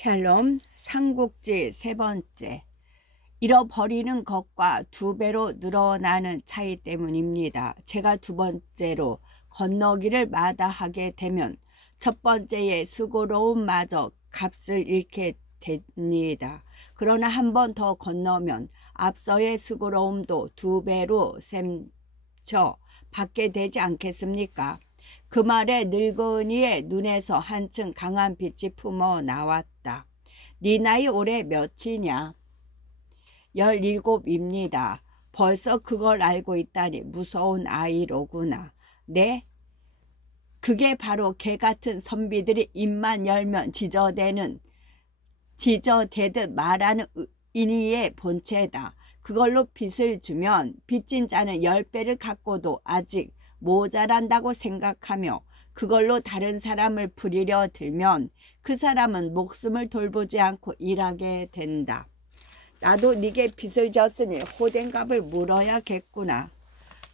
샬롬 삼국지 세 번째. 잃어버리는 것과 두 배로 늘어나는 차이 때문입니다. 제가 두 번째로 건너기를 마다하게 되면 첫 번째의 수고로움마저 값을 잃게 됩니다. 그러나 한 번 더 건너면 앞서의 수고로움도 두 배로 셈쳐 받게 되지 않겠습니까? 그 말에 늙은이의 눈에서 한층 강한 빛이 품어 나왔다. 네 나이 올해 몇이냐? 17입니다. 벌써 그걸 알고 있다니 무서운 아이로구나. 네? 그게 바로 개 같은 선비들이 입만 열면 지저대듯 말하는 인의의 본체다. 그걸로 빚을 주면 빚진 자는 10배를 갖고도 아직 모자란다고 생각하며 그걸로 다른 사람을 부리려 들면 그 사람은 목숨을 돌보지 않고 일하게 된다. 나도 네게 빚을 졌으니 호된값을 물어야겠구나.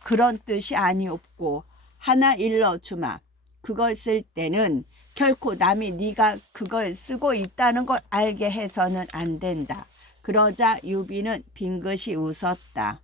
그런 뜻이 아니옵고 하나 일러주마. 그걸 쓸 때는 결코 남이 네가 그걸 쓰고 있다는 걸 알게 해서는 안 된다. 그러자 유비는 빙긋이 웃었다.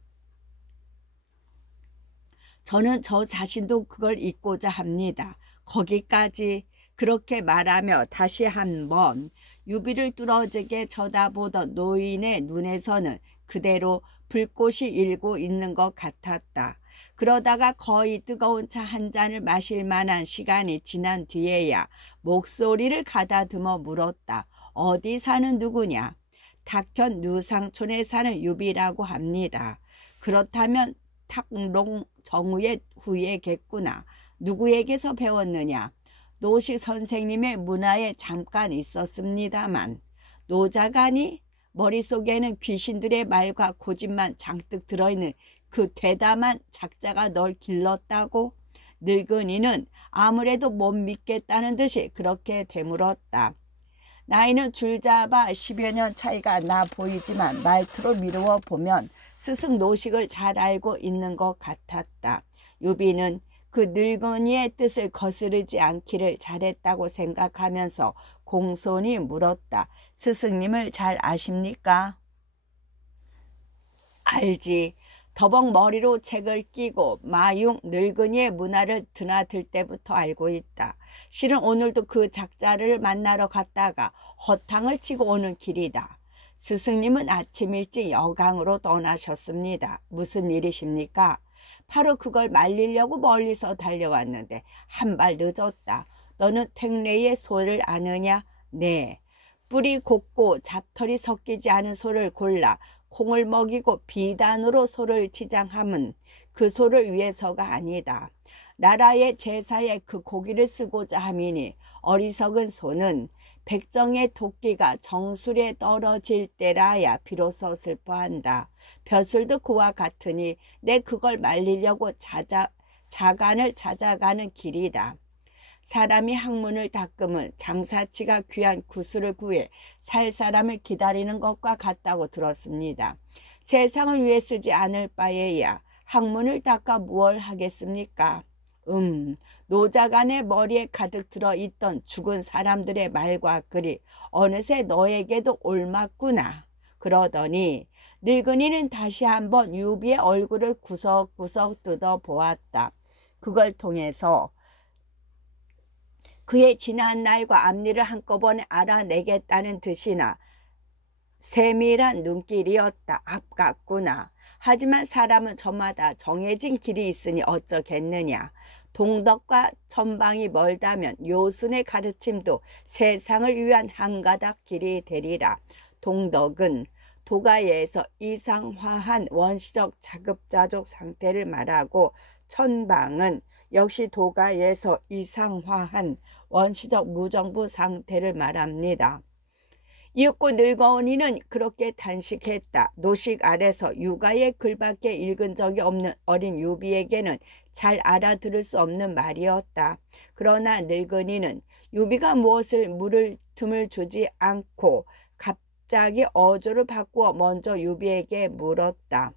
저는 저 자신도 그걸 잊고자 합니다. 거기까지 그렇게 말하며 다시 한번 유비를 뚫어지게 쳐다보던 노인의 눈에서는 그대로 불꽃이 일고 있는 것 같았다. 그러다가 거의 뜨거운 차 한 잔을 마실 만한 시간이 지난 뒤에야 목소리를 가다듬어 물었다. 어디 사는 누구냐? 탁현 누상촌에 사는 유비라고 합니다. 그렇다면 탁롱 정우의 후예겠구나. 누구에게서 배웠느냐? 노식 선생님의 문화에 잠깐 있었습니다만 노자간이 머릿속에는 귀신들의 말과 고집만 잔뜩 들어있는 그 괴담한 작자가 널 길렀다고? 늙은이는 아무래도 못 믿겠다는 듯이 그렇게 되물었다. 나이는 줄잡아 10여 년 차이가 나 보이지만 말투로 미루어 보면 스승 노식을 잘 알고 있는 것 같았다. 유비는 그 늙은이의 뜻을 거스르지 않기를 잘했다고 생각하면서 공손히 물었다. 스승님을 잘 아십니까? 알지. 더벅 머리로 책을 끼고 마융 늙은이의 문화를 드나들 때부터 알고 있다. 실은 오늘도 그 작자를 만나러 갔다가 허탕을 치고 오는 길이다. 스승님은 아침 일찍 여강으로 떠나셨습니다. 무슨 일이십니까? 바로 그걸 말리려고 멀리서 달려왔는데 한 발 늦었다. 너는 탱레이의 소를 아느냐? 네. 뿌리 곱고 잡털이 섞이지 않은 소를 골라 콩을 먹이고 비단으로 소를 치장함은 그 소를 위해서가 아니다. 나라의 제사에 그 고기를 쓰고자 함이니 어리석은 소는 백정의 도끼가 정술에 떨어질 때라야 비로소 슬퍼한다. 벼슬도 그와 같으니 내 그걸 말리려고 자간을 찾아가는 길이다. 사람이 학문을 닦으면 장사치가 귀한 구슬을 구해 살 사람을 기다리는 것과 같다고 들었습니다. 세상을 위해 쓰지 않을 바에야 학문을 닦아 무얼 하겠습니까? 노자간의 머리에 가득 들어있던 죽은 사람들의 말과 글이 어느새 너에게도 옮았구나. 그러더니 늙은이는 다시 한번 유비의 얼굴을 구석구석 뜯어보았다. 그걸 통해서 그의 지난 날과 앞니를 한꺼번에 알아내겠다는 듯이나 세밀한 눈길이었다. 아깝구나. 하지만 사람은 저마다 정해진 길이 있으니 어쩌겠느냐. 동덕과 천방이 멀다면 요순의 가르침도 세상을 위한 한 가닥 길이 되리라. 동덕은 도가에서 이상화한 원시적 자급자족 상태를 말하고 천방은 역시 도가에서 이상화한 원시적 무정부 상태를 말합니다. 이윽고 늙은이는 그렇게 단식했다. 노식 아래서 육아의 글밖에 읽은 적이 없는 어린 유비에게는 잘 알아들을 수 없는 말이었다. 그러나 늙은이는 유비가 무엇을 물을 틈을 주지 않고 갑자기 어조를 바꾸어 먼저 유비에게 물었다.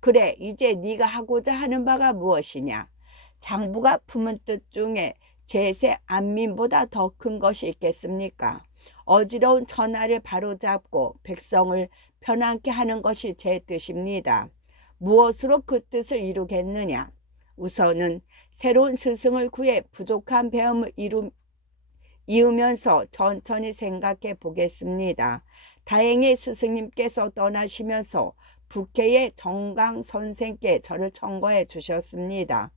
그래, 이제 네가 하고자 하는 바가 무엇이냐? 장부가 품은 뜻 중에 제세 안민보다 더 큰 것이 있겠습니까? 어지러운 천하를 바로잡고 백성을 편안케 하는 것이 제 뜻입니다. 무엇으로 그 뜻을 이루겠느냐? 우선은 새로운 스승을 구해 부족한 배움을 이으면서 천천히 생각해 보겠습니다. 다행히 스승님께서 떠나시면서 북해의 정강 선생께 저를 청거해 주셨습니다.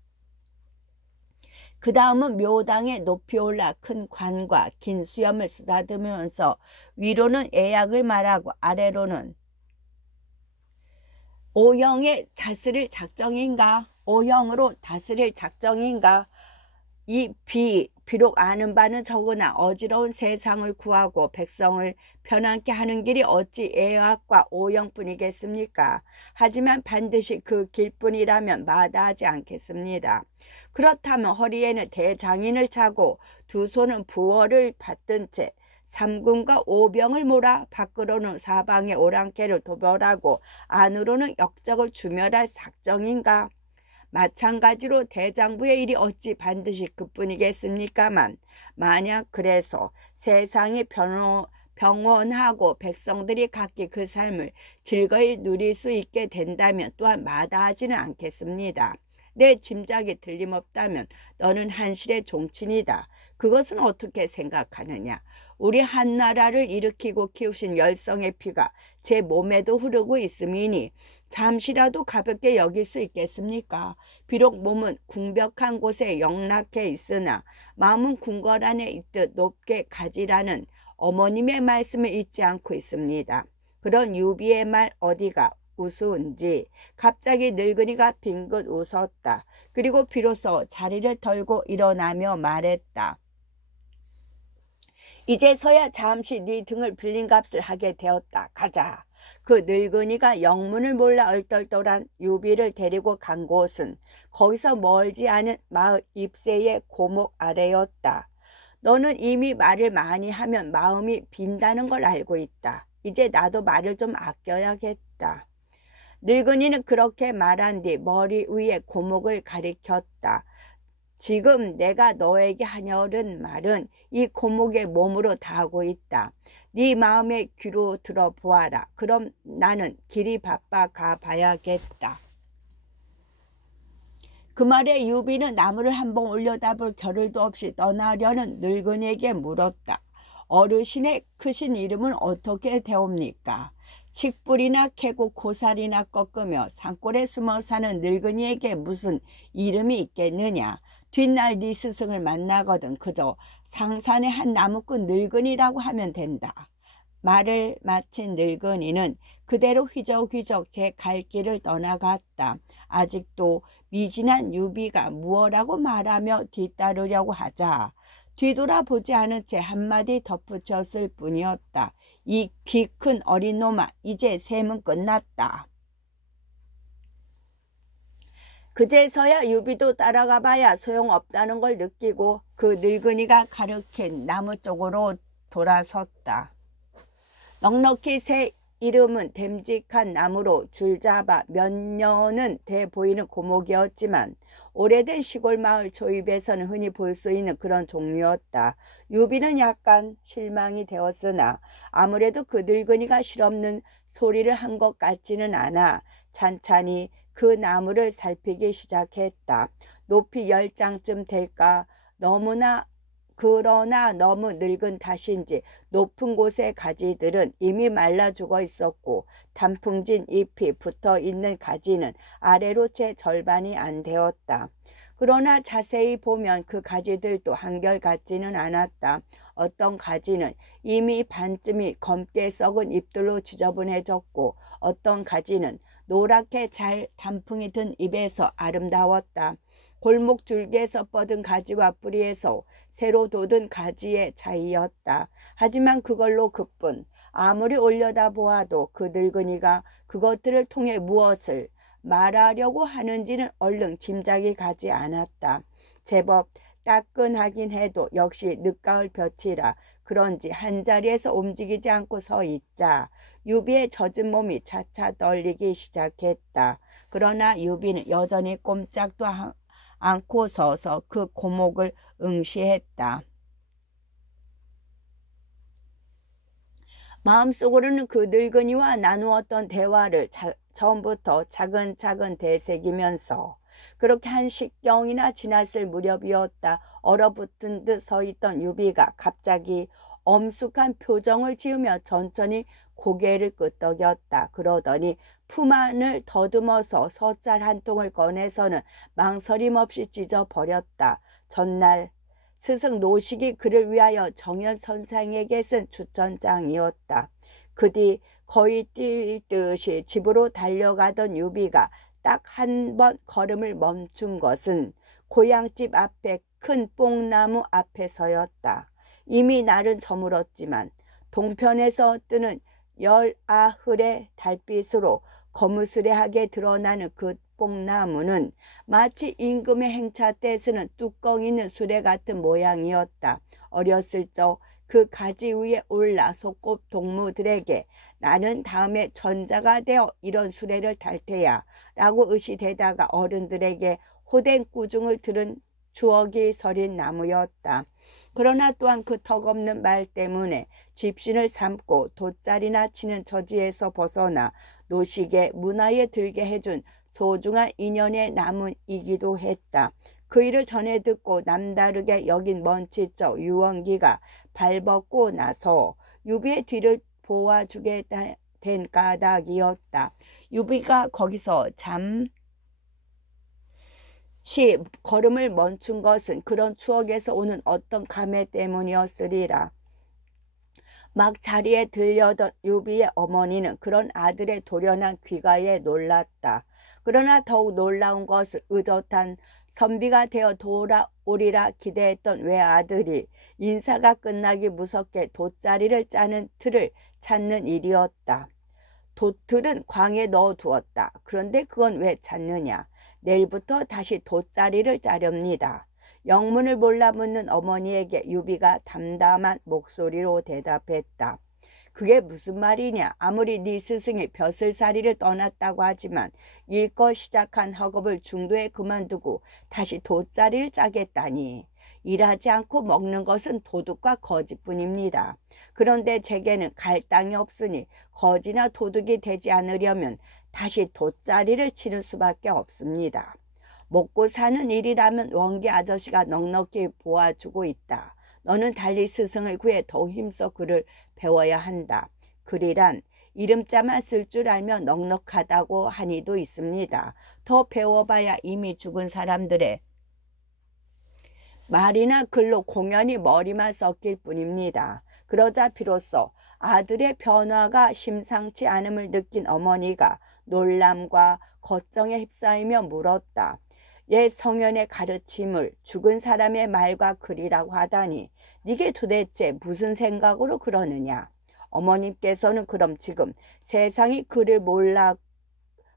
그 다음은 묘당에 높이 올라 큰 관과 긴 수염을 쓰다듬으면서 위로는 애약을 말하고 아래로는 오형의 다스릴 작정인가? 오형으로 다스릴 작정인가? 비록 아는 바는 적으나 어지러운 세상을 구하고 백성을 편안케 하는 길이 어찌 애학과 오형뿐이겠습니까? 하지만 반드시 그 길뿐이라면 마다하지 않겠습니다. 그렇다면 허리에는 대장인을 차고 두 손은 부월을 받든 채 삼군과 오병을 몰아 밖으로는 사방의 오랑캐를 도벌하고 안으로는 역적을 주멸할 작정인가? 마찬가지로 대장부의 일이 어찌 반드시 그뿐이겠습니까만 만약 그래서 세상이 평온하고 백성들이 각기 그 삶을 즐거이 누릴 수 있게 된다면 또한 마다하지는 않겠습니다. 내 짐작이 틀림없다면 너는 한실의 종친이다. 그것은 어떻게 생각하느냐? 우리 한나라를 일으키고 키우신 열성의 피가 제 몸에도 흐르고 있음이니 잠시라도 가볍게 여길 수 있겠습니까? 비록 몸은 궁벽한 곳에 영락해 있으나 마음은 궁궐 안에 있듯 높게 가지라는 어머님의 말씀을 잊지 않고 있습니다. 그런 유비의 말 어디가 우스운지 갑자기 늙은이가 빙긋 웃었다. 그리고 비로소 자리를 털고 일어나며 말했다. 이제서야 잠시 네 등을 빌린 값을 하게 되었다. 가자. 그 늙은이가 영문을 몰라 얼떨떨한 유비를 데리고 간 곳은 거기서 멀지 않은 마을 잎새의 고목 아래였다. 너는 이미 말을 많이 하면 마음이 빈다는 걸 알고 있다. 이제 나도 말을 좀 아껴야겠다. 늙은이는 그렇게 말한 뒤 머리 위에 고목을 가리켰다. 지금 내가 너에게 하려는 말은 이 고목의 몸으로 다하고 있다. 네 마음의 귀로 들어보아라. 그럼 나는 길이 바빠 가봐야겠다. 그 말에 유비는 나무를 한번 올려다볼 겨를도 없이 떠나려는 늙은이에게 물었다. 어르신의 크신 이름은 어떻게 되옵니까? 칡뿌리나 캐고 고사리나 꺾으며 산골에 숨어 사는 늙은이에게 무슨 이름이 있겠느냐? 뒷날 네 스승을 만나거든 그저 상산의 한 나무꾼 늙은이라고 하면 된다. 말을 마친 늙은이는 그대로 휘적휘적 제 갈 길을 떠나갔다. 아직도 미진한 유비가 무엇라고 말하며 뒤따르려고 하자 뒤돌아보지 않은 채 한마디 덧붙였을 뿐이었다. 이 키 큰 어린 놈아, 이제 셈은 끝났다. 그제서야 유비도 따라가 봐야 소용없다는 걸 느끼고 그 늙은이가 가리킨 나무 쪽으로 돌아섰다. 넉넉히 새 이름은 됨직한 나무로 줄잡아 몇 년은 돼 보이는 고목이었지만 오래된 시골 마을 초입에서는 흔히 볼 수 있는 그런 종류였다. 유비는 약간 실망이 되었으나 아무래도 그 늙은이가 실없는 소리를 한 것 같지는 않아 찬찬히 그 나무를 살피기 시작했다. 높이 10장쯤 될까? 그러나 너무 늙은 탓인지 높은 곳의 가지들은 이미 말라 죽어 있었고 단풍진 잎이 붙어 있는 가지는 아래로 채 절반이 안 되었다. 그러나 자세히 보면 그 가지들도 한결같지는 않았다. 어떤 가지는 이미 반쯤이 검게 썩은 잎들로 지저분해졌고 어떤 가지는 노랗게 잘 단풍이 든 잎에서 아름다웠다. 골목 줄기에서 뻗은 가지와 뿌리에서 새로 돋은 가지의 차이였다. 하지만 그걸로 그뿐. 아무리 올려다보아도 그 늙은이가 그것들을 통해 무엇을 말하려고 하는지는 얼른 짐작이 가지 않았다. 제법 따끈하긴 해도 역시 늦가을 볕이라 그런지 한자리에서 움직이지 않고 서 있자 유비의 젖은 몸이 차차 떨리기 시작했다. 그러나 유비는 여전히 꼼짝도 않고 서서 그 고목을 응시했다. 마음속으로는 그 늙은이와 나누었던 대화를 처음부터 차근차근 되새기면서 그렇게 한 식경이나 지났을 무렵이었다. 얼어붙은 듯 서 있던 유비가 갑자기 엄숙한 표정을 지으며 천천히 고개를 끄덕였다. 그러더니 품 안을 더듬어서 솥잘 한 통을 꺼내서는 망설임 없이 찢어버렸다. 전날 스승 노식이 그를 위하여 정연 선생에게 쓴 추천장이었다. 그 뒤 거의 뛰듯이 집으로 달려가던 유비가 딱 한 번 걸음을 멈춘 것은 고향집 앞에 큰 뽕나무 앞에서였다. 이미 날은 저물었지만 동편에서 뜨는 열아흘의 달빛으로 거무스레하게 드러나는 그 뽕나무는 마치 임금의 행차 때 쓰는 뚜껑 있는 수레 같은 모양이었다. 어렸을 적 그 가지 위에 올라 소꿉 동무들에게 나는 다음에 전자가 되어 이런 수레를 탈 테야 라고 의시되다가 어른들에게 호된 꾸중을 들은 추억이 서린 나무였다. 그러나 또한 그 턱없는 말 때문에 집신을 삼고 돗자리나 치는 처지에서 벗어나 노식의 문화에 들게 해준 소중한 인연의 나무이기도 했다. 그 일을 전해 듣고 남다르게 여긴 먼치적 유원기가 발벗고 나서 유비의 뒤를 보아주게 된 까닭이었다. 유비가 거기서 잠시 걸음을 멈춘 것은 그런 추억에서 오는 어떤 감회 때문이었으리라. 막 자리에 들려던 유비의 어머니는 그런 아들의 돌연한 귀가에 놀랐다. 그러나 더욱 놀라운 것은 의젓한 선비가 되어 돌아오리라 기대했던 외아들이 인사가 끝나기 무섭게 돗자리를 짜는 틀을 찾는 일이었다. 돛틀은 광에 넣어두었다. 그런데 그건 왜 찾느냐? 내일부터 다시 돗자리를 짜렵니다. 영문을 몰라 묻는 어머니에게 유비가 담담한 목소리로 대답했다. 그게 무슨 말이냐? 아무리 네 스승이 벼슬살이를 떠났다고 하지만 일거 시작한 학업을 중도에 그만두고 다시 돗자리를 짜겠다니. 일하지 않고 먹는 것은 도둑과 거짓뿐입니다. 그런데 제게는 갈 땅이 없으니 거지나 도둑이 되지 않으려면 다시 돗자리를 치는 수밖에 없습니다. 먹고 사는 일이라면 원기 아저씨가 넉넉히 보아주고 있다. 너는 달리 스승을 구해 더욱 힘써 글을 배워야 한다. 글이란 이름자만 쓸 줄 알면 넉넉하다고 한 이도 있습니다. 더 배워봐야 이미 죽은 사람들의 말이나 글로 공연히 머리만 썩길 뿐입니다. 그러자 비로소 아들의 변화가 심상치 않음을 느낀 어머니가 놀람과 걱정에 휩싸이며 물었다. 옛 성현의 가르침을 죽은 사람의 말과 글이라고 하다니 이게 도대체 무슨 생각으로 그러느냐? 어머님께서는 그럼 지금 세상이 글을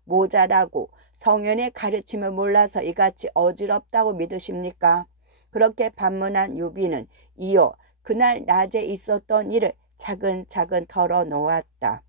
모자라고 성현의 가르침을 몰라서 이같이 어지럽다고 믿으십니까? 그렇게 반문한 유비는 이어 그날 낮에 있었던 일을 차근차근 털어놓았다.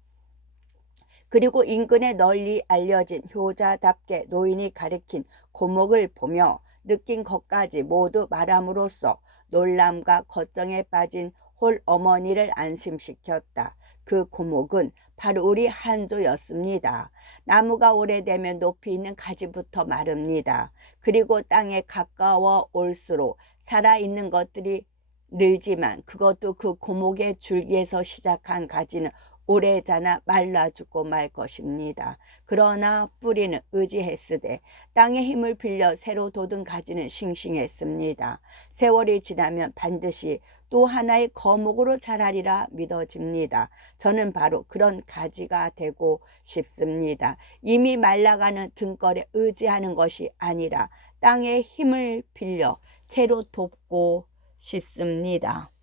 그리고 인근에 널리 알려진 효자답게 노인이 가리킨 고목을 보며 느낀 것까지 모두 말함으로써 놀람과 걱정에 빠진 홀 어머니를 안심시켰다. 그 고목은 바로 우리 한조였습니다. 나무가 오래되면 높이 있는 가지부터 마릅니다. 그리고 땅에 가까워 올수록 살아있는 것들이 늘지만 그것도 그 고목의 줄기에서 시작한 가지는 오래 자나 말라 죽고 말 것입니다. 그러나 뿌리는 의지했으되 땅의 힘을 빌려 새로 돋은 가지는 싱싱했습니다. 세월이 지나면 반드시 또 하나의 거목으로 자라리라 믿어집니다. 저는 바로 그런 가지가 되고 싶습니다. 이미 말라가는 등걸에 의지하는 것이 아니라 땅의 힘을 빌려 새로 돋고 싶습니다.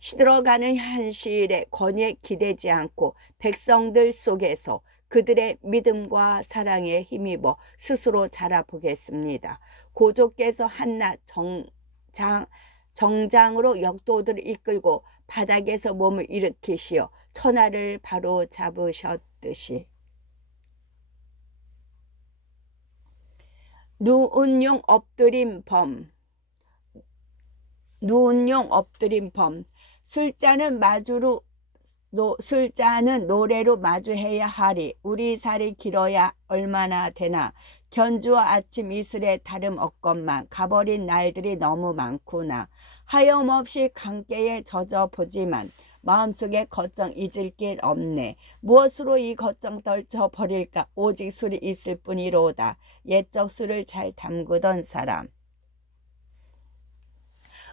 시들어가는 현실의 권위에 기대지 않고 백성들 속에서 그들의 믿음과 사랑에 힘입어 스스로 자라보겠습니다. 고조께서 한낱 정장으로 역도들을 이끌고 바닥에서 몸을 일으키시어 천하를 바로 잡으셨듯이 누운용 엎드린 범 술잔은 마주로 술잔은 노래로 마주해야 하리. 우리 살이 길어야 얼마나 되나. 견주와 아침 이슬에 다름없건만 가버린 날들이 너무 많구나. 하염없이 강가에 젖어 보지만 마음속에 걱정 잊을 길 없네. 무엇으로 이 걱정 떨쳐 버릴까. 오직 술이 있을 뿐이로다. 옛적 술을 잘 담그던 사람.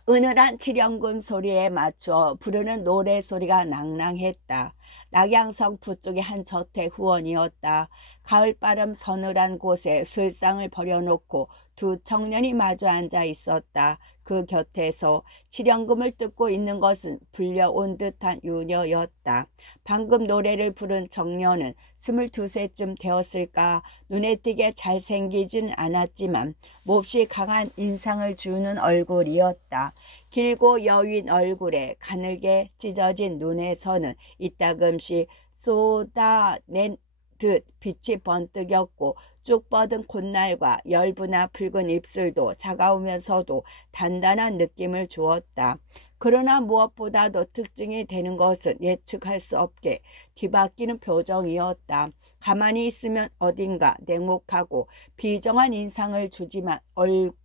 은은한 칠연금 소리에 맞추어 부르는 노래소리가 낭낭했다. 낙양성 북쪽의 한 저택 후원이었다. 가을바람 서늘한 곳에 술상을 버려놓고 두 청년이 마주 앉아 있었다. 그 곁에서 칠연금을 뜯고 있는 것은 불려온 듯한 유녀였다. 방금 노래를 부른 청년은 22세쯤 되었을까. 눈에 띄게 잘생기진 않았지만 몹시 강한 인상을 주는 얼굴이었다. 길고 여윈 얼굴에 가늘게 찢어진 눈에서는 이따금씩 쏟아낸 듯 빛이 번뜩였고 쭉 뻗은 콧날과 열부나 붉은 입술도 차가우면서도 단단한 느낌을 주었다. 그러나 무엇보다도 특징이 되는 것은 예측할 수 없게 뒤바뀌는 표정이었다. 가만히 있으면 어딘가 냉혹하고 비정한 인상을 주지만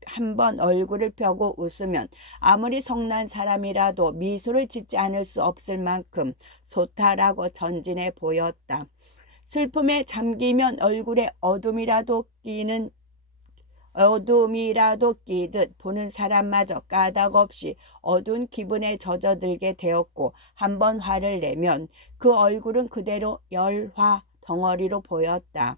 한번 얼굴을 펴고 웃으면 아무리 성난 사람이라도 미소를 짓지 않을 수 없을 만큼 소탈하고 전진해 보였다. 슬픔에 잠기면 얼굴에 어둠이라도 끼듯 보는 사람마저 까닭없이 어두운 기분에 젖어들게 되었고 한번 화를 내면 그 얼굴은 그대로 열화 덩어리로 보였다.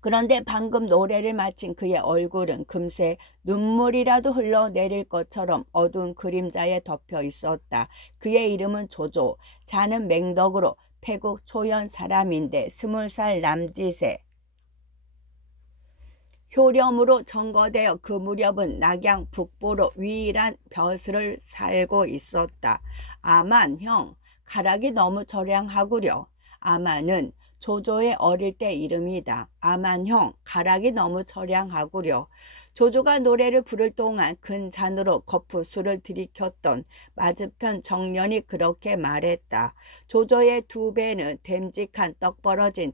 그런데 방금 노래를 마친 그의 얼굴은 금세 눈물이라도 흘러내릴 것처럼 어두운 그림자에 덮여 있었다. 그의 이름은 조조. 자는 맹덕으로 태국 초연 사람인데 20살 남짓에 효령으로 전거되어 그 무렵은 낙양 북부로 위일한 벼슬을 살고 있었다. 아만 형, 가락이 너무 저량하구려. 아만은 조조의 어릴 때 이름이다. 아만 형, 가락이 너무 저량하구려. 조조가 노래를 부를 동안 근잔으로 거푸 술을 들이켰던 맞은편 청년이 그렇게 말했다. 조조의 두 배는 됨직한 떡 벌어진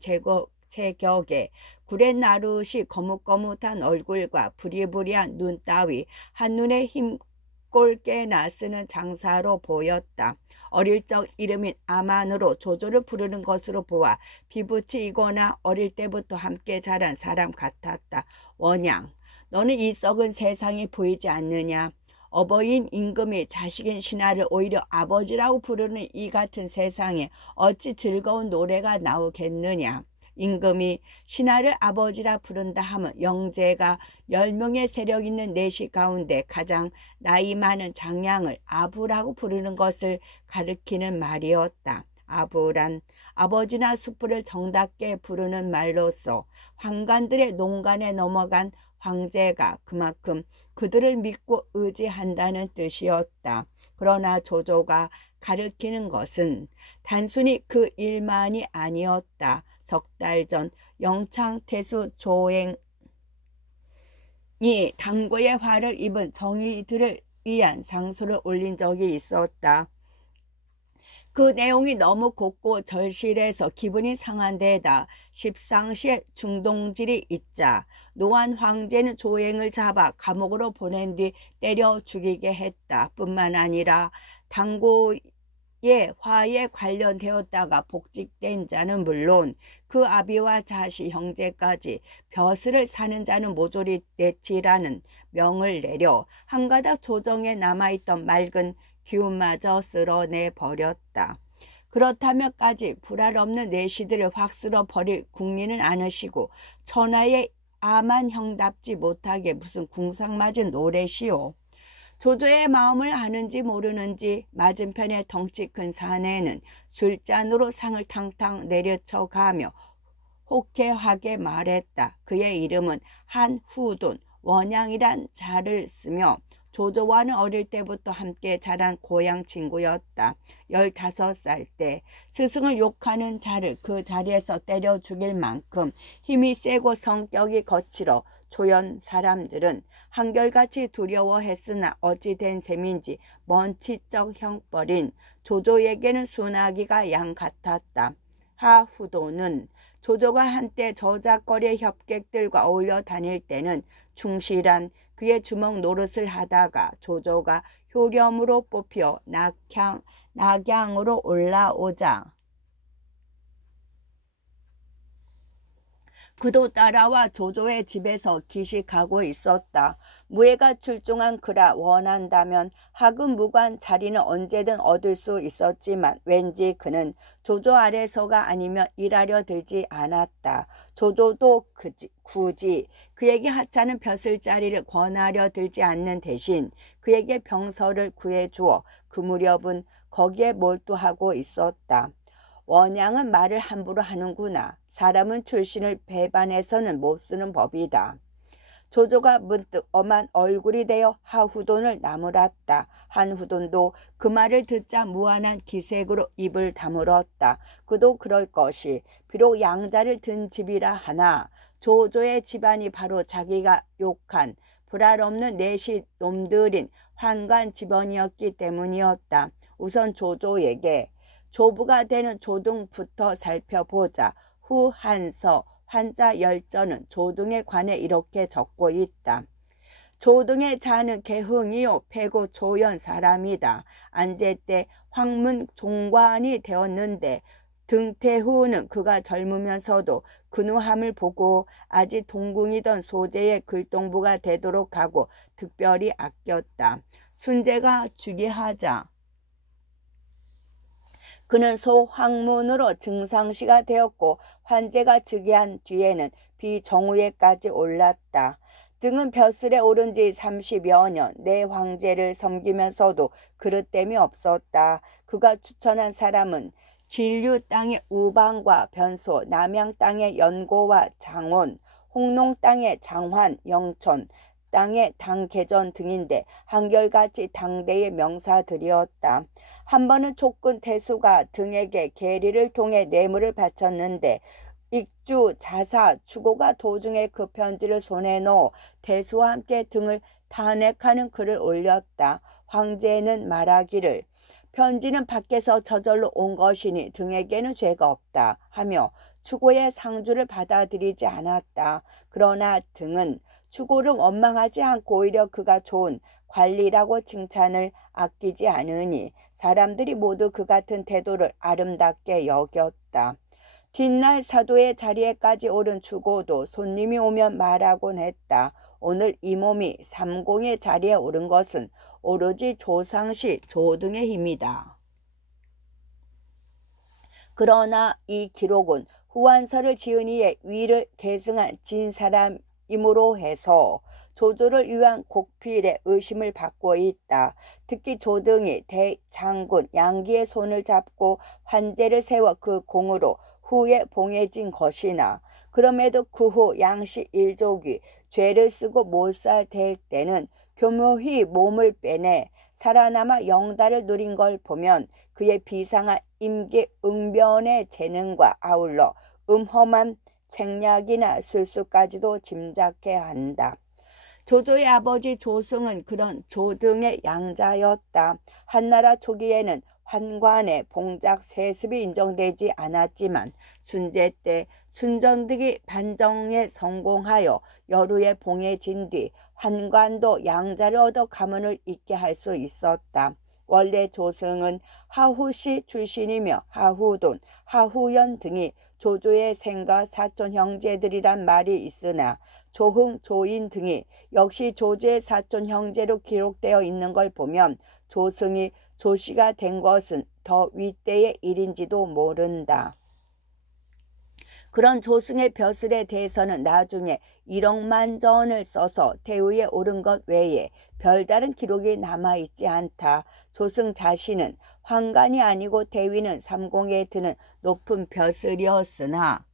체격에 구렛나룻이 거뭇거뭇한 얼굴과 부리부리한 눈 따위 한눈에 힘꼴깨나 쓰는 장사로 보였다. 어릴 적 이름인 아만으로 조조를 부르는 것으로 보아 피부치이거나 어릴 때부터 함께 자란 사람 같았다. 원양, 너는 이 썩은 세상이 보이지 않느냐? 어버이인 임금이 자식인 신하를 오히려 아버지라고 부르는 이 같은 세상에 어찌 즐거운 노래가 나오겠느냐? 임금이 신하를 아버지라 부른다 하면 영제가 10명의 세력 있는 내시 가운데 가장 나이 많은 장량을 아부라고 부르는 것을 가리키는 말이었다. 아부란 아버지나 수풀을 정답게 부르는 말로서 황관들의 농간에 넘어간 황제가 그만큼 그들을 믿고 의지한다는 뜻이었다. 그러나 조조가 가리키는 것은 단순히 그 일만이 아니었다. 석 달 전 영창태수 조행이 당고의 화를 입은 정의들을 위한 상소를 올린 적이 있었다. 그 내용이 너무 곱고 절실해서 기분이 상한 데에다 십상시에 중동질이 있자 노한 황제는 조행을 잡아 감옥으로 보낸 뒤 때려 죽이게 했다. 뿐만 아니라 당고의 화에 관련되었다가 복직된 자는 물론 그 아비와 자시 형제까지 벼슬을 사는 자는 모조리 내치라는 명을 내려 한가닥 조정에 남아있던 맑은 기운마저 쓸어내 버렸다. 그렇다면까지 불알 없는 내시들을 확 쓸어 버릴 국민은 않으시고 천하의 아만 형답지 못하게 무슨 궁상맞은 노래시오. 조조의 마음을 아는지 모르는지 맞은편의 덩치 큰 사내는 술잔으로 상을 탕탕 내려쳐가며 호쾌하게 말했다. 그의 이름은 한후돈 원양이란 자를 쓰며 조조와는 어릴 때부터 함께 자란 고향 친구였다. 15살 때 스승을 욕하는 자를 그 자리에서 때려 죽일 만큼 힘이 세고 성격이 거칠어 조연 사람들은 한결같이 두려워했으나 어찌 된 셈인지 먼치적 형벌인 조조에게는 순하기가 양 같았다. 하후도는 조조가 한때 저작거리의 협객들과 어울려 다닐 때는 충실한 그의 주먹 노릇을 하다가 조조가 효렴으로 뽑혀 낙양으로 올라오자 그도 따라와 조조의 집에서 기식하고 있었다. 무예가 출중한 그라 원한다면 하급 무관 자리는 언제든 얻을 수 있었지만 왠지 그는 조조 아래서가 아니면 일하려 들지 않았다. 조조도 굳이 그에게 하찮은 벼슬 자리를 권하려 들지 않는 대신 그에게 병서를 구해주어 그 무렵은 거기에 몰두하고 있었다. 원양은 말을 함부로 하는구나. 사람은 출신을 배반해서는 못 쓰는 법이다. 조조가 문득 엄한 얼굴이 되어 하후돈을 나무랐다. 한후돈도 그 말을 듣자 무한한 기색으로 입을 다물었다. 그도 그럴 것이 비록 양자를 든 집이라 하나 조조의 집안이 바로 자기가 욕한 불알 없는 내시 놈들인 환관 집안이었기 때문이었다. 우선 조조에게 조부가 되는 조등부터 살펴보자. 후 한서 환자 열전은 조등에 관해 이렇게 적고 있다. 조등의 자는 개흥이요 패고 조연 사람이다. 안제 때 황문 종관이 되었는데 등태후는 그가 젊으면서도 근후함을 보고 아직 동궁이던 소재의 글동부가 되도록 하고 특별히 아꼈다. 순제가 즉위하자 그는 소황문으로 증상시가 되었고 환제가 즉위한 뒤에는 비정우회까지 올랐다. 등은 벼슬에 오른 지 30여 년 내 황제를 섬기면서도 그릇됨이 없었다. 그가 추천한 사람은 진류 땅의 우방과 변소, 남양 땅의 연고와 장원, 홍농 땅의 장환, 영천 땅의 당계전 등인데 한결같이 당대의 명사들이었다. 한 번은 촉군 태수가 등에게 계리를 통해 뇌물을 바쳤는데 익주, 자사, 추고가 도중에 그 편지를 손에 넣어 태수와 함께 등을 탄핵하는 글을 올렸다. 황제는 말하기를 편지는 밖에서 저절로 온 것이니 등에게는 죄가 없다 하며 추고의 상주를 받아들이지 않았다. 그러나 등은 추고를 원망하지 않고 오히려 그가 좋은 관리라고 칭찬을 아끼지 않으니 사람들이 모두 그 같은 태도를 아름답게 여겼다. 뒷날 사도의 자리에까지 오른 추고도 손님이 오면 말하곤 했다. 오늘 이 몸이 삼공의 자리에 오른 것은 오로지 조상시 조등의 힘이다. 그러나 이 기록은 후한서를 지은 이의 위를 계승한 진사람이므로 해서 조조를 위한 곡필에 의심을 받고 있다. 특히 조등이 대장군 양기의 손을 잡고 환제를 세워 그 공으로 후에 봉해진 것이나 그럼에도 그 후 양씨 일족이 죄를 쓰고 못살될 때는 교묘히 몸을 빼내 살아남아 영달을 누린 걸 보면 그의 비상한 임기응변의 재능과 아울러 음험한 책략이나 술수까지도 짐작해야 한다. 조조의 아버지 조승은 그런 조등의 양자였다. 한나라 초기에는 환관의 봉작 세습이 인정되지 않았지만 순제 때 순전득이 반정에 성공하여 여루에 봉해진 뒤 환관도 양자를 얻어 가문을 잇게 할 수 있었다. 원래 조승은 하후씨 출신이며 하후돈, 하후연 등이 조조의 생가 사촌 형제들이란 말이 있으나 조흥, 조인 등이 역시 조조의 사촌 형제로 기록되어 있는 걸 보면 조승이 조씨가 된 것은 더 윗대의 일인지도 모른다. 그런 조승의 벼슬에 대해서는 나중에 1억만 전을 써서 대위에 오른 것 외에 별다른 기록이 남아있지 않다. 조승 자신은 환관이 아니고 대위는 삼공에 드는 높은 벼슬이었으나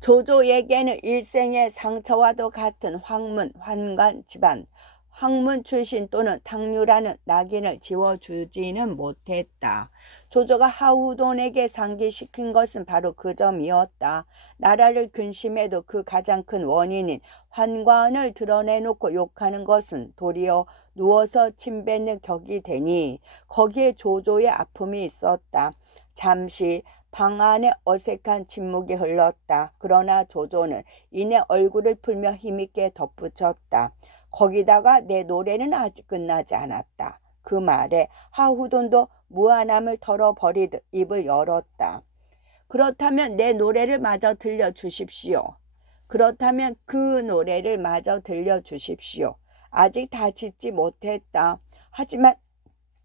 조조에게는 일생의 상처와도 같은 황문, 환관 집안, 학문 출신 또는 탕류라는 낙인을 지워주지는 못했다. 조조가 하우돈에게 상기시킨 것은 바로 그 점이었다. 나라를 근심해도 그 가장 큰 원인인 환관을 드러내놓고 욕하는 것은 도리어 누워서 침 뱉는 격이 되니 거기에 조조의 아픔이 있었다. 잠시 방 안에 어색한 침묵이 흘렀다. 그러나 조조는 이내 얼굴을 풀며 힘있게 덧붙였다. 거기다가 내 노래는 아직 끝나지 않았다. 그 말에 하후돈도 무안함을 털어버리듯 입을 열었다. 그렇다면 내 노래를 마저 들려주십시오. 그렇다면 그 노래를 마저 들려주십시오. 아직 다 짓지 못했다. 하지만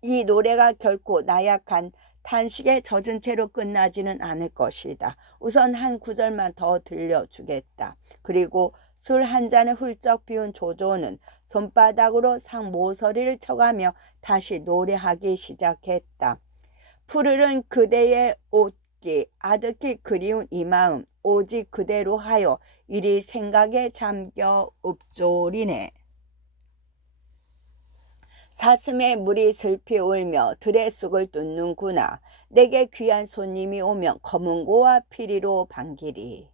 이 노래가 결코 나약한 탄식에 젖은 채로 끝나지는 않을 것이다. 우선 한 구절만 더 들려주겠다. 그리고 술 한 잔을 훌쩍 비운 조조는 손바닥으로 상 모서리를 쳐가며 다시 노래하기 시작했다. 푸르른 그대의 옷기 아득히 그리운 이 마음 오직 그대로 하여 이리 생각에 잠겨 읍조리네. 사슴의 물이 슬피 울며 들의 쑥을 뚫는구나. 내게 귀한 손님이 오면 검은고와 피리로 반기리.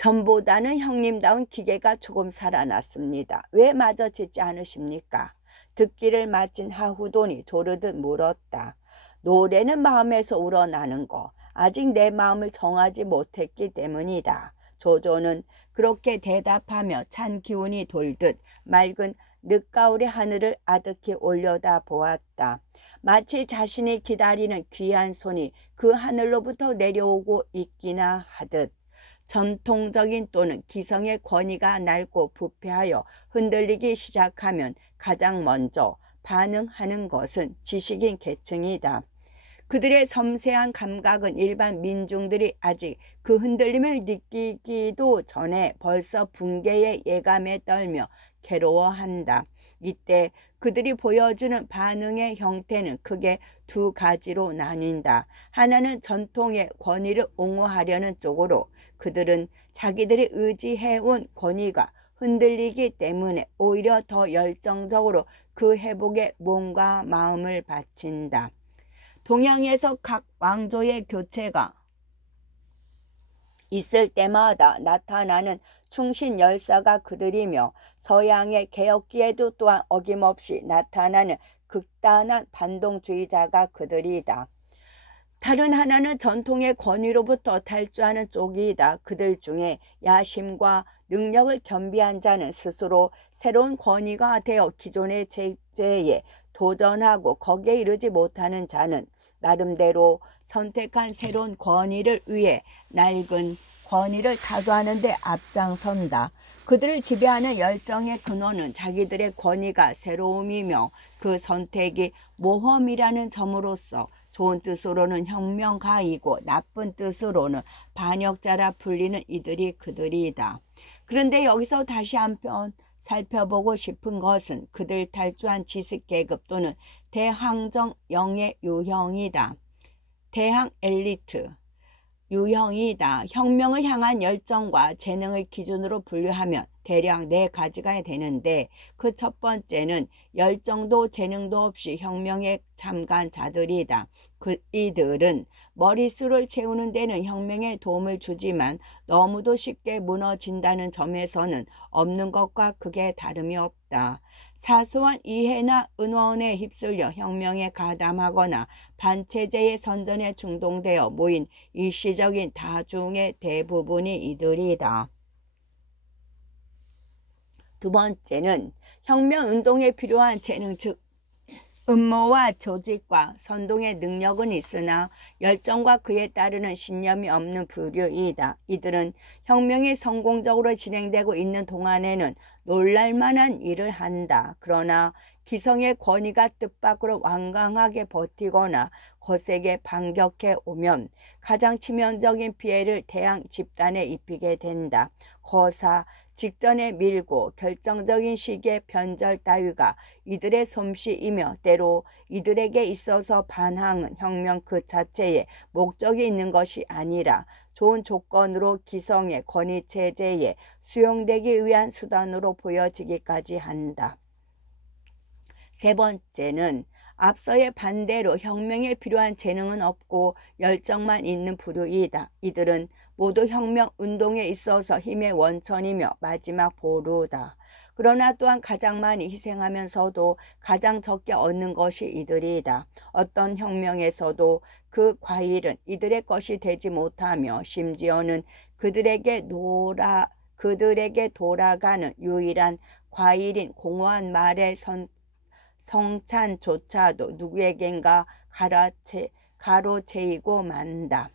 전보다는 형님다운 기계가 조금 살아났습니다. 왜 마저 짓지 않으십니까? 듣기를 마친 하후돈이 조르듯 물었다. 노래는 마음에서 우러나는 거. 아직 내 마음을 정하지 못했기 때문이다. 조조는 그렇게 대답하며 찬 기운이 돌듯 맑은 늦가을의 하늘을 아득히 올려다 보았다. 마치 자신이 기다리는 귀한 손이 그 하늘로부터 내려오고 있기나 하듯 전통적인 또는 기성의 권위가 낡고 부패하여 흔들리기 시작하면 가장 먼저 반응하는 것은 지식인 계층이다. 그들의 섬세한 감각은 일반 민중들이 아직 그 흔들림을 느끼기도 전에 벌써 붕괴의 예감에 떨며 괴로워한다. 이때 그들이 보여주는 반응의 형태는 크게 두 가지로 나뉜다. 하나는 전통의 권위를 옹호하려는 쪽으로 그들은 자기들이 의지해온 권위가 흔들리기 때문에 오히려 더 열정적으로 그 회복에 몸과 마음을 바친다. 동양에서 각 왕조의 교체가 있을 때마다 나타나는 충신 열사가 그들이며 서양의 개혁기에도 또한 어김없이 나타나는 극단한 반동주의자가 그들이다. 다른 하나는 전통의 권위로부터 탈주하는 쪽이다. 그들 중에 야심과 능력을 겸비한 자는 스스로 새로운 권위가 되어 기존의 체제에 도전하고 거기에 이르지 못하는 자는 나름대로 선택한 새로운 권위를 위해 낡은 권위를 타도하는 데 앞장선다. 그들을 지배하는 열정의 근원은 자기들의 권위가 새로움이며 그 선택이 모험이라는 점으로서 좋은 뜻으로는 혁명가이고 나쁜 뜻으로는 반역자라 불리는 이들이 그들이다. 그런데 여기서 다시 한편 살펴보고 싶은 것은 그들 탈주한 지식계급 또는 대항정영의 유형이다. 대항 엘리트 유형이다. 혁명을 향한 열정과 재능을 기준으로 분류하면 대략 네 가지가 되는데 그 첫 번째는 열정도 재능도 없이 혁명에 참가한 자들이다. 이들은 머릿수를 채우는 데는 혁명에 도움을 주지만 너무도 쉽게 무너진다는 점에서는 없는 것과 크게 다름이 없다. 사소한 이해나 은원에 휩쓸려 혁명에 가담하거나 반체제의 선전에 중동되어 모인 일시적인 다중의 대부분이 이들이다. 두 번째는 혁명운동에 필요한 재능 즉 음모와 조직과 선동의 능력은 있으나 열정과 그에 따르는 신념이 없는 부류이다. 이들은 혁명이 성공적으로 진행되고 있는 동안에는 놀랄만한 일을 한다. 그러나 기성의 권위가 뜻밖으로 완강하게 버티거나 거세게 반격해 오면 가장 치명적인 피해를 대항 집단에 입히게 된다. 거사 직전에 밀고 결정적인 시기의 변절 따위가 이들의 솜씨이며 때로 이들에게 있어서 반항은 혁명 그 자체에 목적이 있는 것이 아니라 좋은 조건으로 기성의 권위체제에 수용되기 위한 수단으로 보여지기까지 한다. 세 번째는 앞서의 반대로 혁명에 필요한 재능은 없고 열정만 있는 부류이다. 이들은 모두 혁명 운동에 있어서 힘의 원천이며 마지막 보루다. 그러나 또한 가장 많이 희생하면서도 가장 적게 얻는 것이 이들이다. 어떤 혁명에서도 그 과일은 이들의 것이 되지 못하며 심지어는 그들에게 돌아가는 유일한 과일인 공허한 말의 성찬조차도 누구에겐가 가로채이고 만다.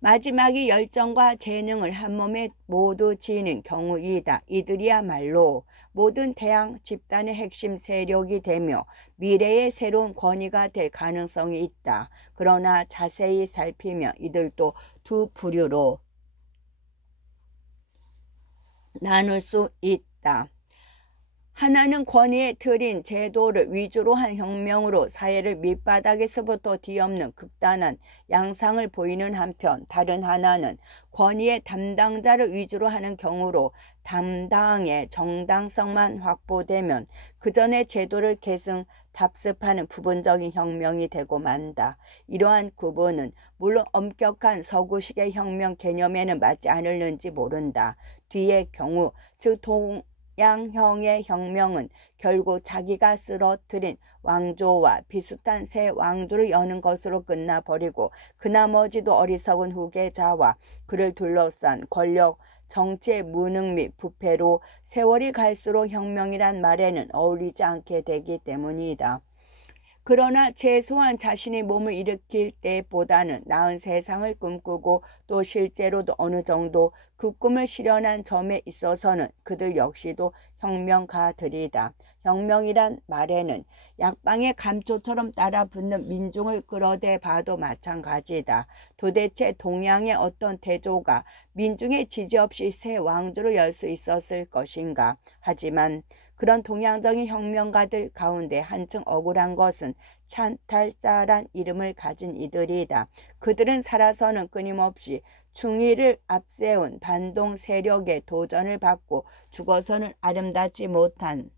마지막이 열정과 재능을 한 몸에 모두 지닌 경우이다. 이들이야말로 모든 태양 집단의 핵심 세력이 되며 미래의 새로운 권위가 될 가능성이 있다. 그러나 자세히 살피면 이들도 두 부류로 나눌 수 있다. 하나는 권위의 틀인 제도를 위주로 한 혁명으로 사회를 밑바닥에서부터 뒤엎는 극단한 양상을 보이는 한편, 다른 하나는 권위의 담당자를 위주로 하는 경우로 담당의 정당성만 확보되면 그 전의 제도를 계승 답습하는 부분적인 혁명이 되고 만다. 이러한 구분은 물론 엄격한 서구식의 혁명 개념에는 맞지 않을는지 모른다. 뒤의 경우, 즉 동양형의 혁명은 결국 자기가 쓰러뜨린 왕조와 비슷한 새 왕조를 여는 것으로 끝나버리고 그 나머지도 어리석은 후계자와 그를 둘러싼 권력, 정치의 무능 및 부패로 세월이 갈수록 혁명이란 말에는 어울리지 않게 되기 때문이다. 그러나 최소한 자신이 몸을 일으킬 때보다는 나은 세상을 꿈꾸고 또 실제로도 어느 정도 그 꿈을 실현한 점에 있어서는 그들 역시도 혁명가들이다. 혁명이란 말에는 약방의 감초처럼 따라붙는 민중을 끌어대 봐도 마찬가지다. 도대체 동양의 어떤 태조가 민중의 지지 없이 새 왕조를 열 수 있었을 것인가. 하지만 그런 동양적인 혁명가들 가운데 한층 억울한 것은 찬탈자란 이름을 가진 이들이다. 그들은 살아서는 끊임없이 충의를 앞세운 반동 세력의 도전을 받고 죽어서는 아름답지 못한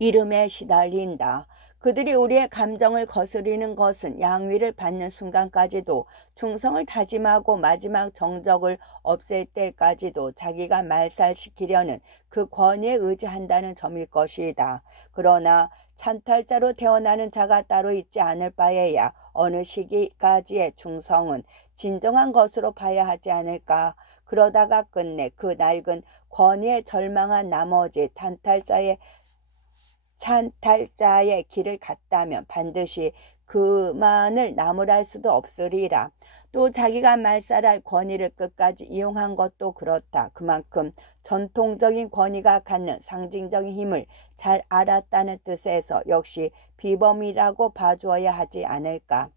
이름에 시달린다. 그들이 우리의 감정을 거스리는 것은 양위를 받는 순간까지도 충성을 다짐하고 마지막 정적을 없앨 때까지도 자기가 말살시키려는 그 권위에 의지한다는 점일 것이다. 그러나 찬탈자로 태어나는 자가 따로 있지 않을 바에야 어느 시기까지의 충성은 진정한 것으로 봐야 하지 않을까. 그러다가 끝내 그 낡은 권위에 절망한 나머지 찬탈자의 길을 갔다면 반드시 그만을 나무랄 수도 없으리라. 또 자기가 말살할 권위를 끝까지 이용한 것도 그렇다. 그만큼 전통적인 권위가 갖는 상징적인 힘을 잘 알았다는 뜻에서 역시 비범이라고 봐주어야 하지 않을까.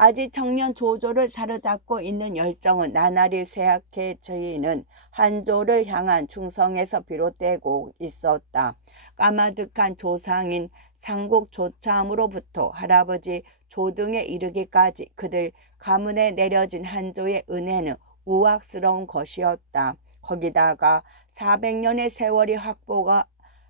아직 청년 조조를 사로잡고 있는 열정은 나날이 쇠약해지는 한조를 향한 충성에서 비롯되고 있었다. 까마득한 조상인 상국 조참으로부터 할아버지 조등에 이르기까지 그들 가문에 내려진 한조의 은혜는 우악스러운 것이었다. 거기다가 400년의 세월이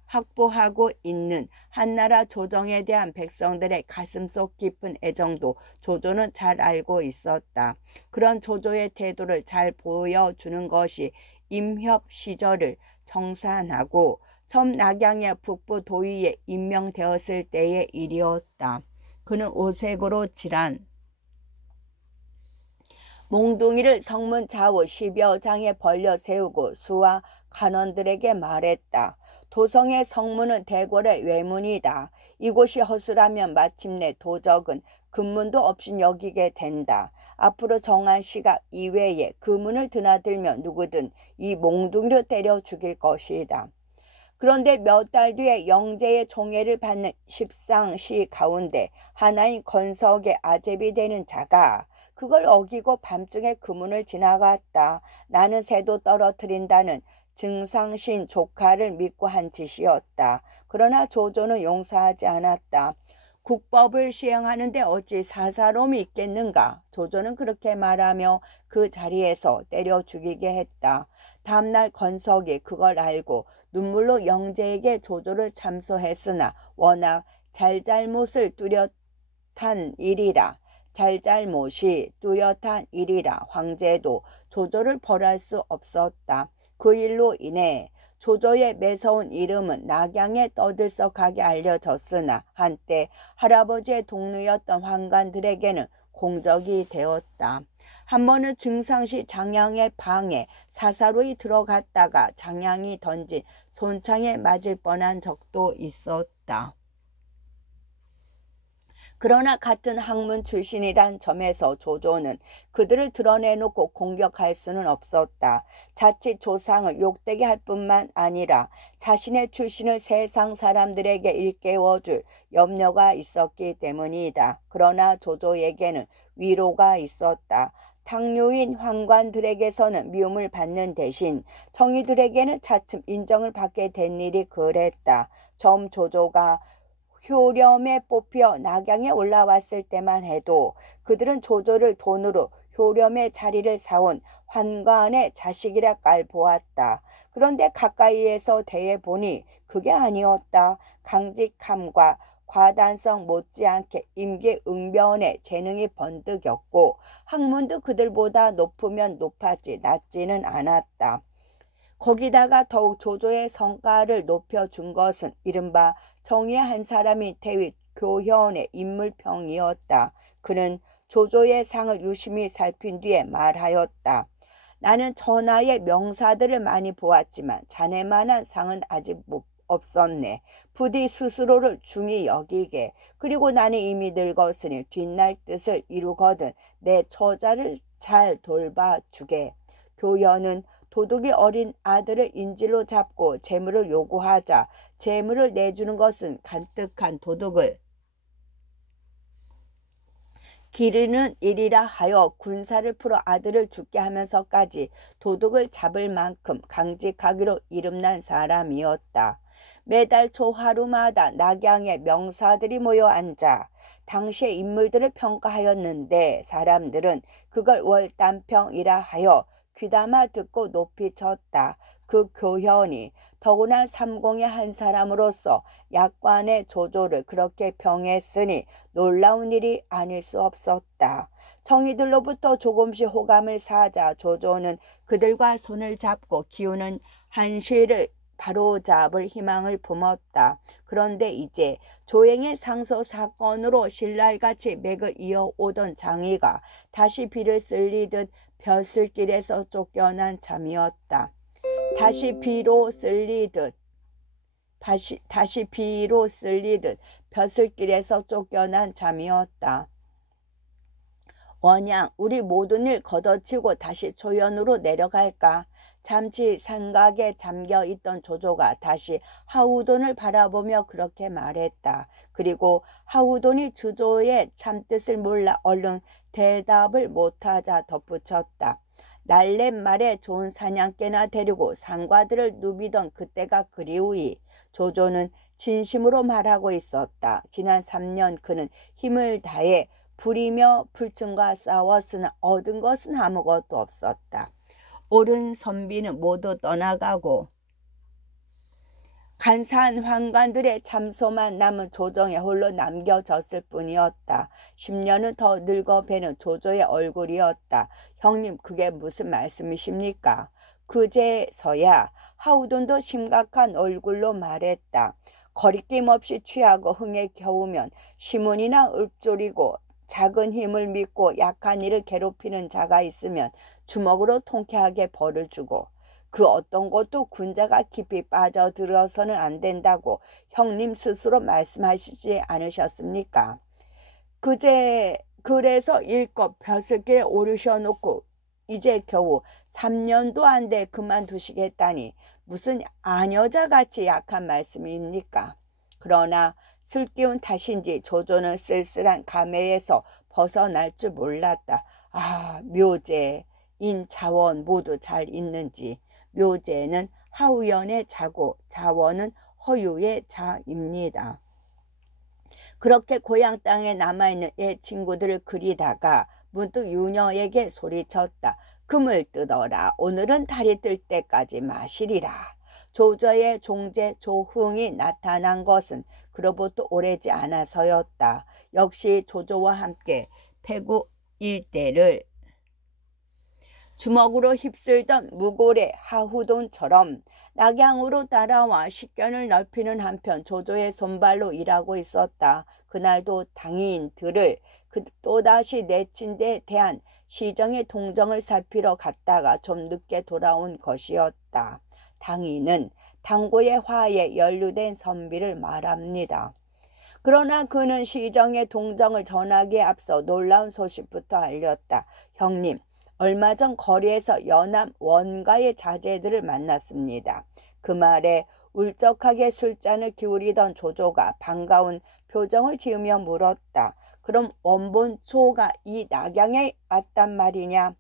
확보하고 있는 한나라 조정에 대한 백성들의 가슴속 깊은 애정도 조조는 잘 알고 있었다. 그런 조조의 태도를 잘 보여주는 것이 임협 시절을 청산하고 처음 낙양의 북부 도의에 임명되었을 때의 일이었다. 그는 오색으로 칠한 몽둥이를 성문 좌우 10여 장에 벌려 세우고 수와 간원들에게 말했다. 도성의 성문은 대궐의 외문이다. 이곳이 허술하면 마침내 도적은 근문도 없이 여기게 된다. 앞으로 정한 시각 이외에 그 문을 드나들면 누구든 이 몽둥이로 때려 죽일 것이다. 그런데 몇 달 뒤에 영제의 총애를 받는 십상시 가운데 하나인 건석의 아제비 되는 자가 그걸 어기고 밤중에 그 문을 지나갔다. 나는 새도 떨어뜨린다는 증상신 조카를 믿고 한 짓이었다. 그러나 조조는 용서하지 않았다. 국법을 시행하는데 어찌 사사로움이 있겠는가? 조조는 그렇게 말하며 그 자리에서 때려 죽이게 했다. 다음날 건석이 그걸 알고 눈물로 영제에게 조조를 참소했으나 워낙 잘잘못이 뚜렷한 일이라 황제도 조조를 벌할 수 없었다. 그 일로 인해 조조의 매서운 이름은 낙양에 떠들썩하게 알려졌으나 한때 할아버지의 동료였던 환관들에게는 공적이 되었다. 한 번은 증상시 장양의 방에 사사로이 들어갔다가 장양이 던진 손창에 맞을 뻔한 적도 있었다. 그러나 같은 학문 출신이란 점에서 조조는 그들을 드러내놓고 공격할 수는 없었다. 자칫 조상을 욕되게 할 뿐만 아니라 자신의 출신을 세상 사람들에게 일깨워줄 염려가 있었기 때문이다. 그러나 조조에게는 위로가 있었다. 당뇨인 환관들에게서는 미움을 받는 대신 정의들에게는 차츰 인정을 받게 된 일이 그랬다. 처음 조조가 효렴에 뽑혀 낙양에 올라왔을 때만 해도 그들은 조조를 돈으로 효렴의 자리를 사온 환관의 자식이라 깔보았다. 그런데 가까이에서 대해보니 그게 아니었다. 강직함과 과단성 못지않게 임기응변에 재능이 번득였고 학문도 그들보다 높으면 높았지 낮지는 않았다. 거기다가 더욱 조조의 성과를 높여준 것은 이른바 정의의 한 사람이 대위 교현의 인물평이었다. 그는 조조의 상을 유심히 살핀 뒤에 말하였다. 나는 천하의 명사들을 많이 보았지만 자네만한 상은 아직 없었네. 부디 스스로를 중히 여기게. 그리고 나는 이미 늙었으니 뒷날 뜻을 이루거든 내 처자를 잘 돌봐주게. 교현은 도둑이 어린 아들을 인질로 잡고 재물을 요구하자 재물을 내주는 것은 간뜩한 도둑을 기르는 일이라 하여 군사를 풀어 아들을 죽게 하면서까지 도둑을 잡을 만큼 강직하기로 이름난 사람이었다. 매달 초하루마다 낙양에 명사들이 모여 앉아 당시의 인물들을 평가하였는데 사람들은 그걸 월단평이라 하여 귀담아 듣고 높이 쳤다. 그 교현이 더구나 삼공의 한 사람으로서 약관의 조조를 그렇게 평했으니 놀라운 일이 아닐 수 없었다. 정의들로부터 조금씩 호감을 사자 조조는 그들과 손을 잡고 기우는 한시를 바로잡을 희망을 품었다. 그런데 이제 조행의 상소 사건으로 신랄같이 맥을 이어오던 장의가 다시 비를 쓸리듯 벼슬길에서 쫓겨난 참이었다. 다시 비로 쓸리듯 벼슬길에서 쫓겨난 잠이었다. 원양 우리 모든 일 걷어치고 다시 초연으로 내려갈까? 잠시 생각에 잠겨있던 조조가 다시 하우돈을 바라보며 그렇게 말했다. 그리고 하우돈이 조조의 참뜻을 몰라 얼른 대답을 못하자 덧붙였다. 날랜 말에 좋은 사냥개나 데리고 상과들을 누비던 그때가 그리우이. 조조는 진심으로 말하고 있었다. 지난 3년 그는 힘을 다해 불이며 불충과 싸웠으나 얻은 것은 아무것도 없었다. 옳은 선비는 모두 떠나가고 간사한 환관들의 참소만 남은 조정에 홀로 남겨졌을 뿐이었다. 10년은 더 늙어 배는 조조의 얼굴이었다. 형님 그게 무슨 말씀이십니까? 그제서야 하우돈도 심각한 얼굴로 말했다. 거리낌 없이 취하고 흥에 겨우면 시문이나 읊조리고 작은 힘을 믿고 약한 이를 괴롭히는 자가 있으면 주먹으로 통쾌하게 벌을 주고 그 어떤 것도 군자가 깊이 빠져들어서는 안 된다고 형님 스스로 말씀하시지 않으셨습니까? 그래서 일껏 벼슬길에 오르셔놓고 이제 겨우 3년도 안 돼 그만두시겠다니 무슨 아녀자같이 약한 말씀입니까? 그러나 슬기운 탓인지 조조는 쓸쓸한 감회에서 벗어날 줄 몰랐다. 아, 묘제, 인자원 모두 잘 있는지. 묘제는 하우연의 자고 자원은 허유의 자입니다. 그렇게 고향 땅에 남아있는 옛 친구들을 그리다가 문득 유녀에게 소리쳤다. 금을 뜯어라. 오늘은 달이 뜰 때까지 마시리라. 조조의 종제 조흥이 나타난 것은 그로부터 오래지 않아서였다. 역시 조조와 함께 패구 일대를 주먹으로 휩쓸던 무고래 하후돈처럼 낙양으로 따라와 식견을 넓히는 한편 조조의 손발로 일하고 있었다. 그날도 당인들을 또다시 내친 데 대한 시정의 동정을 살피러 갔다가 좀 늦게 돌아온 것이었다. 당인은 당고의 화에 연루된 선비를 말합니다. 그러나 그는 시정의 동정을 전하기에 앞서 놀라운 소식부터 알렸다. 형님, 얼마 전 거리에서 연암 원가의 자제들을 만났습니다. 그 말에 울적하게 술잔을 기울이던 조조가 반가운 표정을 지으며 물었다. 그럼 원본초가 이 낙양에 왔단 말이냐?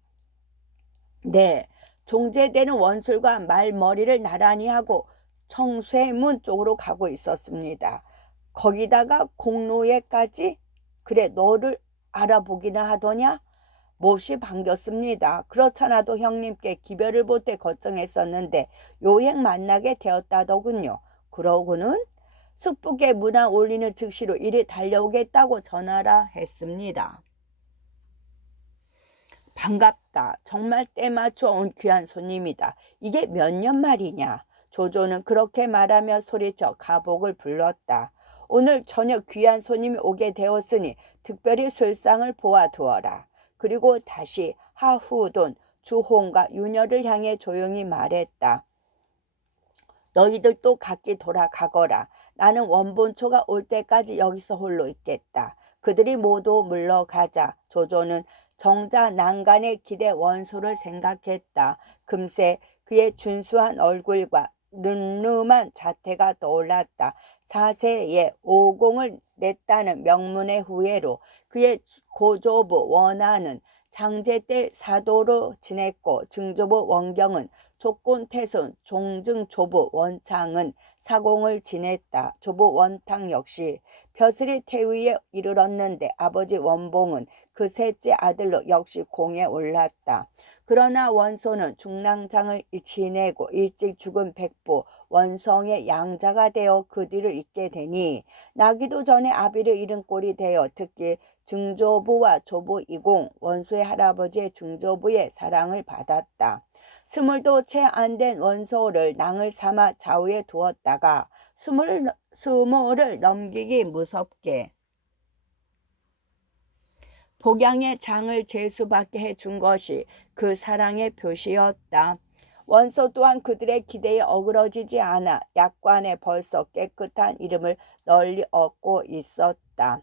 네, 종제되는 원술과 말머리를 나란히 하고 청쇠문 쪽으로 가고 있었습니다. 거기다가 공로에까지? 그래, 너를 알아보기나 하더냐? 몹시 반겼습니다. 그렇잖아도 형님께 기별을 보태 걱정했었는데 요행 만나게 되었다더군요. 그러고는 숙북에 문화 올리는 즉시로 이리 달려오겠다고 전하라 했습니다. 반갑다. 정말 때맞춰 온 귀한 손님이다. 이게 몇 년 말이냐? 조조는 그렇게 말하며 소리쳐 가복을 불렀다. 오늘 저녁 귀한 손님이 오게 되었으니 특별히 술상을 보아두어라. 그리고 다시 하후돈, 주홍과 유녀를 향해 조용히 말했다. 너희들도 각기 돌아가거라. 나는 원본초가 올 때까지 여기서 홀로 있겠다. 그들이 모두 물러가자 조조는 정자 난간의 기대 원소를 생각했다. 금세 그의 준수한 얼굴과 늠름한 자태가 떠올랐다. 사세에 오공을 냈다는 명문의 후예로 그의 고조부 원하는 장제 때 사도로 지냈고 증조부 원경은 조곤태손 종증조부 원창은 사공을 지냈다. 조부 원탕 역시 벼슬이 태위에 이르렀는데 아버지 원봉은 그 셋째 아들로 역시 공에 올랐다. 그러나 원소는 중랑장을 지내고 일찍 죽은 백부 원성의 양자가 되어 그 뒤를 잇게 되니 나기도 전에 아비를 잃은 꼴이 되어 특히 증조부와 조부 이공 원소의 할아버지의 증조부의 사랑을 받았다. 스물도 채 안 된 원소를 낭을 삼아 좌우에 두었다가 스물을 넘기기 무섭게 복양의 장을 제수받게 해준 것이 그 사랑의 표시였다. 원소 또한 그들의 기대에 어그러지지 않아 약관에 벌써 깨끗한 이름을 널리 얻고 있었다.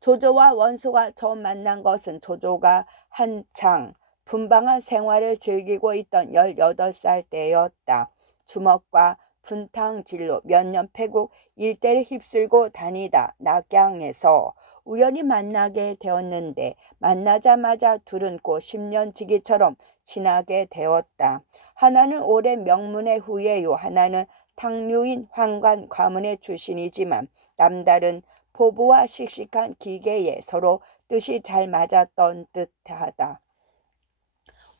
조조와 원소가 처음 만난 것은 조조가 한창 분방한 생활을 즐기고 있던 18살 때였다. 주먹과 분탕질로 몇 년 패국 일대를 휩쓸고 다니다 낙양에서 우연히 만나게 되었는데 만나자마자 둘은 곧 10년 지기처럼 친하게 되었다. 하나는 오랜 명문의 후예요. 하나는 탕류인 환관 가문의 출신이지만 남다른 포부와 씩씩한 기계에 서로 뜻이 잘 맞았던 듯하다.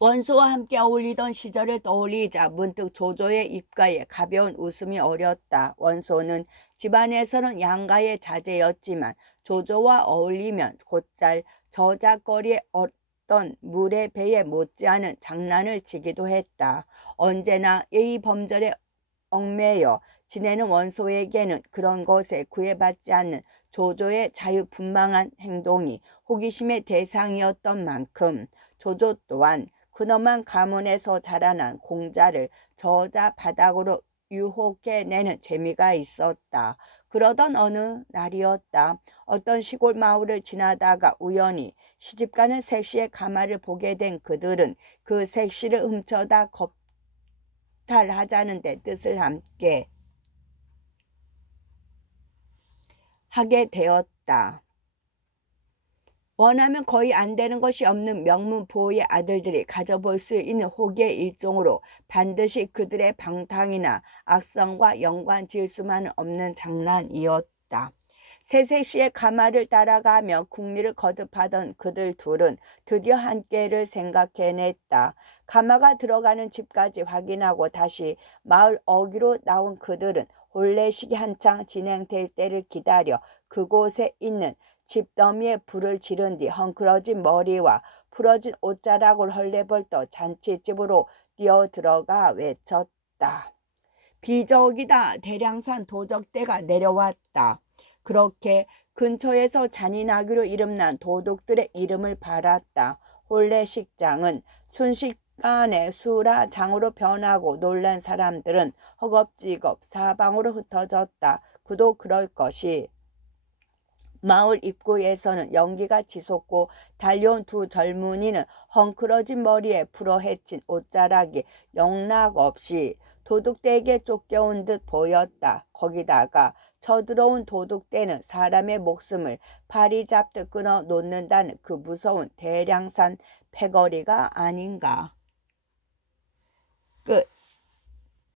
원소와 함께 어울리던 시절을 떠올리자 문득 조조의 입가에 가벼운 웃음이 어렸다. 원소는 집안에서는 양가의 자제였지만 조조와 어울리면 곧잘 저작거리에 어떤 물의 배에 못지않은 장난을 치기도 했다. 언제나 예의범절에 얽매여 지내는 원소에게는 그런 것에 구애받지 않는 조조의 자유분방한 행동이 호기심의 대상이었던 만큼 조조 또한 근엄한 가문에서 자라난 공자를 저자 바닥으로 유혹해내는 재미가 있었다. 그러던 어느 날이었다. 어떤 시골 마을을 지나다가 우연히 시집가는 색시의 가마를 보게 된 그들은 그 색시를 훔쳐다 겁탈하자는 데 뜻을 함께 하게 되었다. 원하면 거의 안 되는 것이 없는 명문 보호의 아들들이 가져볼 수 있는 호기의 일종으로 반드시 그들의 방탕이나 악성과 연관 지을 수만은 없는 장난이었다. 새색시의 가마를 따라가며 국리를 거듭하던 그들 둘은 드디어 한 꾀를 생각해냈다. 가마가 들어가는 집까지 확인하고 다시 마을 어귀로 나온 그들은 혼례식이 한창 진행될 때를 기다려 그곳에 있는 집더미에 불을 지른 뒤 헝클어진 머리와 풀어진 옷자락을 헐레벌떡 잔치집으로 뛰어들어가 외쳤다. 비적이다. 대량산 도적대가 내려왔다. 그렇게 근처에서 잔인하기로 이름난 도둑들의 이름을 팔았다. 혼례식장은 순식간에 수라장으로 변하고 놀란 사람들은 허겁지겁 사방으로 흩어졌다. 그도 그럴 것이. 마을 입구에서는 연기가 치솟고 달려온 두 젊은이는 헝클어진 머리에 풀어헤친 옷자락이 영락없이 도둑대에게 쫓겨온 듯 보였다. 거기다가 쳐들어온 도둑대는 사람의 목숨을 발이 잡듯 끊어 놓는다는 그 무서운 대량산 패거리가 아닌가. 끝.